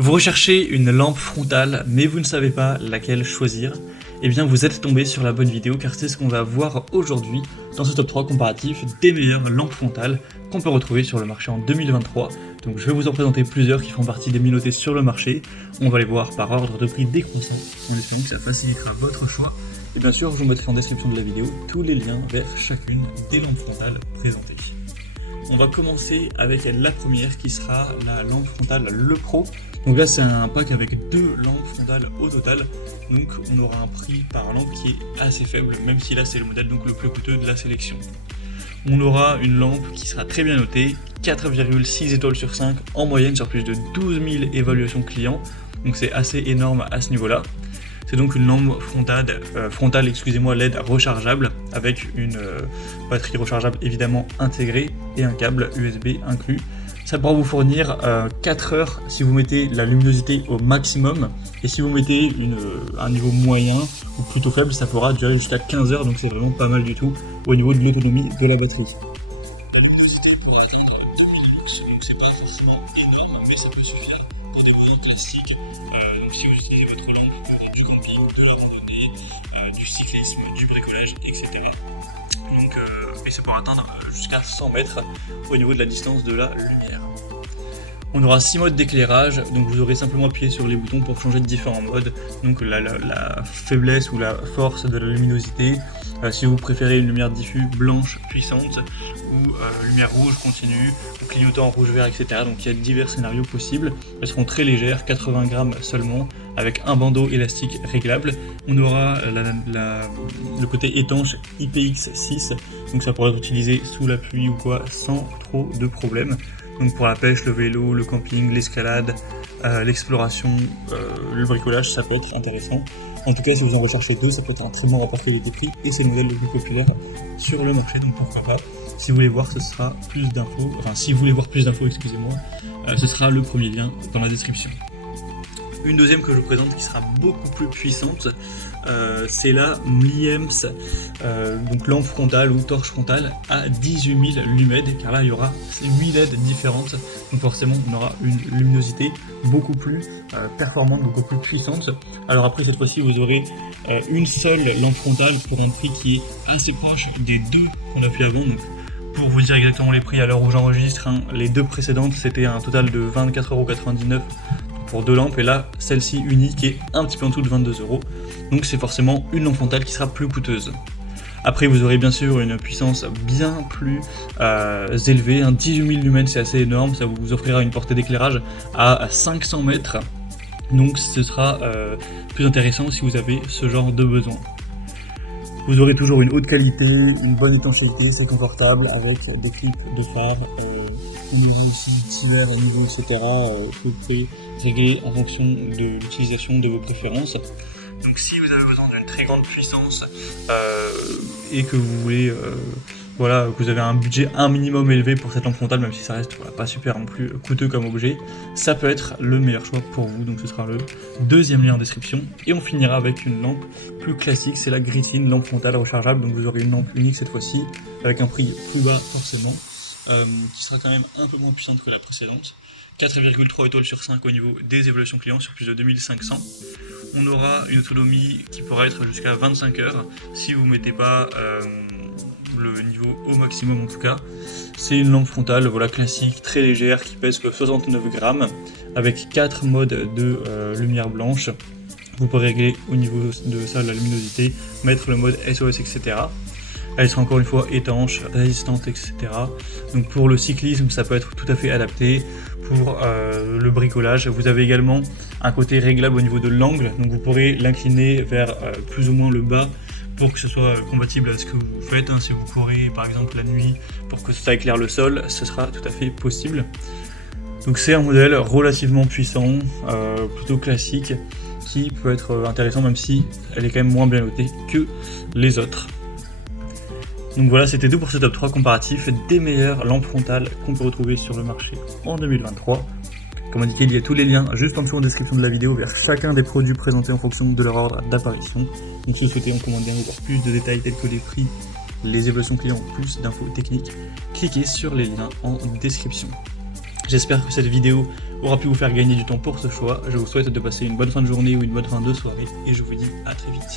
Vous recherchez une lampe frontale, mais vous ne savez pas laquelle choisir? Eh bien, vous êtes tombé sur la bonne vidéo, car c'est ce qu'on va voir aujourd'hui dans ce top 3 comparatif des meilleures lampes frontales qu'on peut retrouver sur le marché en 2023. Donc je vais vous en présenter plusieurs qui font partie des mieux notées sur le marché. On va les voir par ordre de prix décroissant, en espérant que ça facilitera votre choix. Et bien sûr, je vous mettrai en description de la vidéo tous les liens vers chacune des lampes frontales présentées. On va commencer avec la première qui sera la lampe frontale Le Pro. Donc là c'est un pack avec deux lampes frontales au total, donc on aura un prix par lampe qui est assez faible, même si là c'est le modèle donc le plus coûteux de la sélection. On aura une lampe qui sera très bien notée, 4,6 étoiles sur 5 en moyenne sur plus de 12 000 évaluations clients, donc c'est assez énorme à ce niveau là. C'est donc une lampe frontale LED rechargeable avec une batterie rechargeable évidemment intégrée et un câble USB inclus. Ça pourra vous fournir 4 heures si vous mettez la luminosité au maximum, et si vous mettez un niveau moyen ou plutôt faible, ça pourra durer jusqu'à 15 heures, donc c'est vraiment pas mal du tout au niveau de l'autonomie de la batterie. La luminosité pourra atteindre 2000 lux, donc c'est pas forcément énorme, mais ça peut suffire pour des besoins classiques. Donc si vous utilisez votre lampe pour du camping, de la randonnée, du cyclisme, du bricolage, etc. Donc, et ça pourra atteindre jusqu'à 100 mètres au niveau de la distance de la lumière. On aura 6 modes d'éclairage, donc vous aurez simplement appuyé sur les boutons pour changer de différents modes, donc la faiblesse ou la force de la luminosité, si vous préférez une lumière diffuse blanche puissante, ou lumière rouge continue, ou clignotant rouge-vert, etc. Donc il y a divers scénarios possibles. Elles seront très légères, 80 grammes seulement, avec un bandeau élastique réglable. On aura le côté étanche IPX6, donc ça pourrait être utilisé sous la pluie ou quoi, sans trop de problèmes. Donc pour la pêche, le vélo, le camping, l'escalade, l'exploration, le bricolage, ça peut être intéressant. En tout cas, si vous en recherchez deux, ça peut être un très bon rapport qualité-prix, et c'est le modèle le plus populaire sur le marché, donc pourquoi pas. Si vous voulez voir, ce sera plus d'infos, si vous voulez voir plus d'infos, excusez-moi, ce sera le premier lien dans la description. Une deuxième que je vous présente qui sera beaucoup plus puissante, c'est la Miems, donc lampe frontale ou torche frontale à 18 000 lumèdes, car là il y aura 8 LED différentes, donc forcément on aura une luminosité beaucoup plus performante, beaucoup plus puissante. Alors après cette fois-ci vous aurez une seule lampe frontale pour un prix qui est assez proche des deux qu'on a vu avant. Donc, pour vous dire exactement les prix à l'heure où j'enregistre, les deux précédentes c'était un total de 24,99 € pour deux lampes, et là celle-ci unique est un petit peu en dessous de 22 €, donc c'est forcément une lampe frontale qui sera plus coûteuse. Après vous aurez bien sûr une puissance bien plus élevée, 18 000 lumens, c'est assez énorme, ça vous offrira une portée d'éclairage à 500 mètres, donc ce sera plus intéressant si vous avez ce genre de besoin. Vous aurez toujours une haute qualité, une bonne étanchéité, c'est confortable, avec des clips de phare, niveau itinéraire et niveau etc. Que vous pouvez régler en fonction de l'utilisation de vos préférences. Donc si vous avez besoin d'une très grande puissance et que vous voulez, que vous avez un budget un minimum élevé pour cette lampe frontale, même si ça reste pas super non plus coûteux comme objet, ça peut être le meilleur choix pour vous. Donc ce sera le deuxième lien en description. Et on finira avec une lampe plus classique, c'est la Griffin, lampe frontale rechargeable. Donc vous aurez une lampe unique cette fois-ci, avec un prix plus bas forcément, qui sera quand même un peu moins puissante que la précédente. 4,3 étoiles sur 5 au niveau des évaluations clients sur plus de 2500. On aura une autonomie qui pourra être jusqu'à 25 heures si vous ne mettez pas le niveau au maximum en tout cas. C'est une lampe frontale classique, très légère, qui pèse que 69 grammes, avec 4 modes de lumière blanche. Vous pourrez régler au niveau de ça la luminosité, mettre le mode SOS, etc. Elle sera encore une fois étanche, résistante, etc. Donc pour le cyclisme, ça peut être tout à fait adapté. Pour le bricolage, vous avez également un côté réglable au niveau de l'angle, donc vous pourrez l'incliner vers plus ou moins le bas pour que ce soit compatible à ce que vous faites. Si vous courez par exemple la nuit pour que ça éclaire le sol, ce sera tout à fait possible. Donc c'est un modèle relativement puissant, plutôt classique, qui peut être intéressant même si elle est quand même moins bien notée que les autres. Donc voilà, c'était tout pour ce top 3 comparatif des meilleures lampes frontales qu'on peut retrouver sur le marché en 2023. Comme indiqué, il y a tous les liens juste en dessous en description de la vidéo vers chacun des produits présentés en fonction de leur ordre d'apparition. Donc si vous souhaitez en commander un ou voir plus de détails tels que les prix, les évaluations clients, plus d'infos techniques, cliquez sur les liens en description. J'espère que cette vidéo aura pu vous faire gagner du temps pour ce choix. Je vous souhaite de passer une bonne fin de journée ou une bonne fin de soirée et je vous dis à très vite.